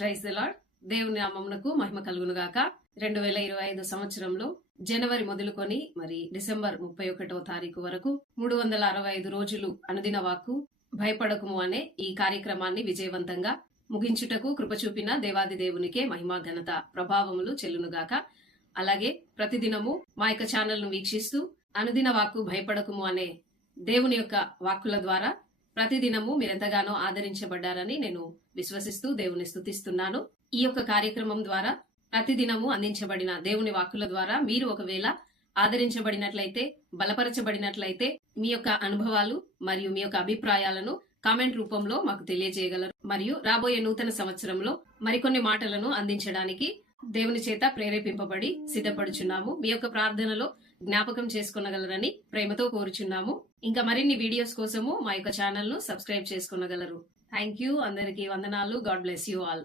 Praise the lord. దేవుని నామమునకు మహిమ కలుగును గాక. 2025 సంవత్సరంలో జనవరి మొదలుకొని మరి డిసెంబర్ 31వ తారీఖు వరకు 365 రోజులు అనుదిన వాక్కు భయపడకుము అనే ఈ కార్యక్రమాన్ని విజయవంతంగా ముగించుటకు కృప చూపిన దేవాది దేవునికే మహిమ ఘనత ప్రభావములు చెల్లునుగాక. అలాగే ప్రతిదినము మా యొక్క ఛానల్ ను వీక్షిస్తూ అనుదిన వాక్కు భయపడకుము అనే దేవుని యొక్క వాక్కుల ద్వారా ప్రతిదినము మీరెంతగానో ఆదరించబడ్డారని నేను విశ్వసిస్తూ దేవుని స్తుతిస్తున్నాను. ఈ యొక్క కార్యక్రమం ద్వారా ప్రతిదినము అందించబడిన దేవుని వాక్కుల ద్వారా మీరు ఒకవేళ ఆదరించబడినట్లయితే, బలపరచబడినట్లయితే మీ యొక్క అనుభవాలు మరియు మీ యొక్క అభిప్రాయాలను కామెంట్ రూపంలో మాకు తెలియజేయగలరు. మరియు రాబోయే నూతన సంవత్సరంలో మరికొన్ని మాటలను అందించడానికి దేవుని చేత ప్రేరేపింపబడి సిద్ధపడుచున్నాము. మీ యొక్క ప్రార్థనలో జ్ఞాపకం చేసుకొనగలరని ప్రేమతో కోరుచున్నాము. ఇంకా మరిన్ని వీడియోస్ కోసము మా యొక్క ఛానల్ ను సబ్స్క్రైబ్ చేసుకొనగలరు. Thank you. అందరికీ వందనాలు. God bless you all.